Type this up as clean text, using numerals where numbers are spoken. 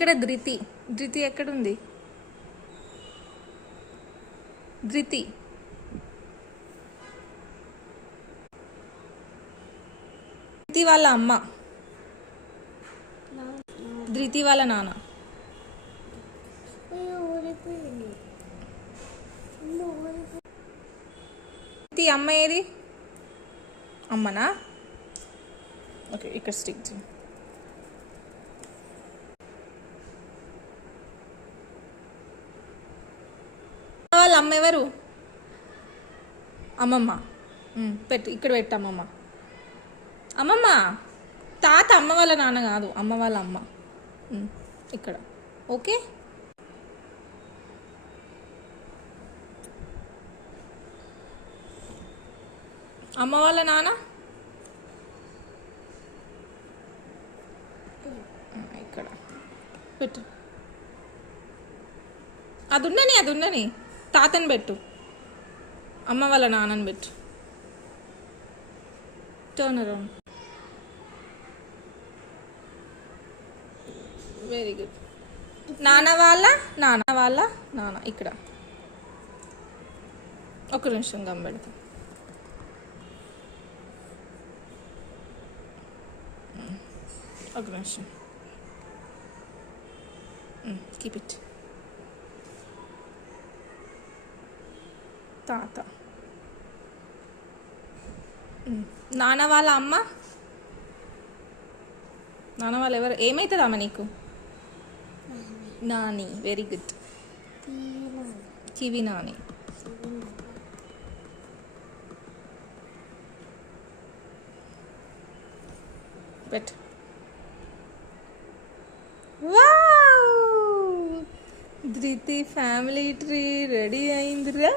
ఇక్కడ ధృతి. ధృతి ఎక్కడుంది? ధృతి. ధృతి వాళ్ళ అమ్మ, ధృతి వాళ్ళ నాన్న. ధృతి అమ్మ ఏది? అమ్మనా? ఓకే, ఇక్కడ స్టిక్ చేయి. వాళ్ళ అమ్మ ఎవరు? అమ్మమ్మ. పెట్టు, ఇక్కడ పెట్టు అమ్మమ్మ. అమ్మమ్మ. తాత అమ్మ వాళ్ళ నాన్న కాదు, అమ్మ వాళ్ళ అమ్మ. ఇక్కడ. ఓకే. అమ్మ వాళ్ళ నాన్న ఇక్కడ పెట్టు. అది ఉండని తాతని పెట్టు, అమ్మ వాళ్ళ నాన్నని పెట్టు. Turn around. Very good. నాన్న వాళ్ళ నాన్న ఇక్కడ. ఒక నిమిషం గంబెడతా. ఒక నిమిషం. Keep it. తాత. నాన్న వాళ్ళ అమ్మ. నాన్న వాళ్ళు ఎవరు? ఏమవుతుంది అమ్మ నీకు? Nani. Very good. Kiwi Nani. But wow, ధృతి ఫ్యామిలీ ట్రీ రెడీ అయిందిరా.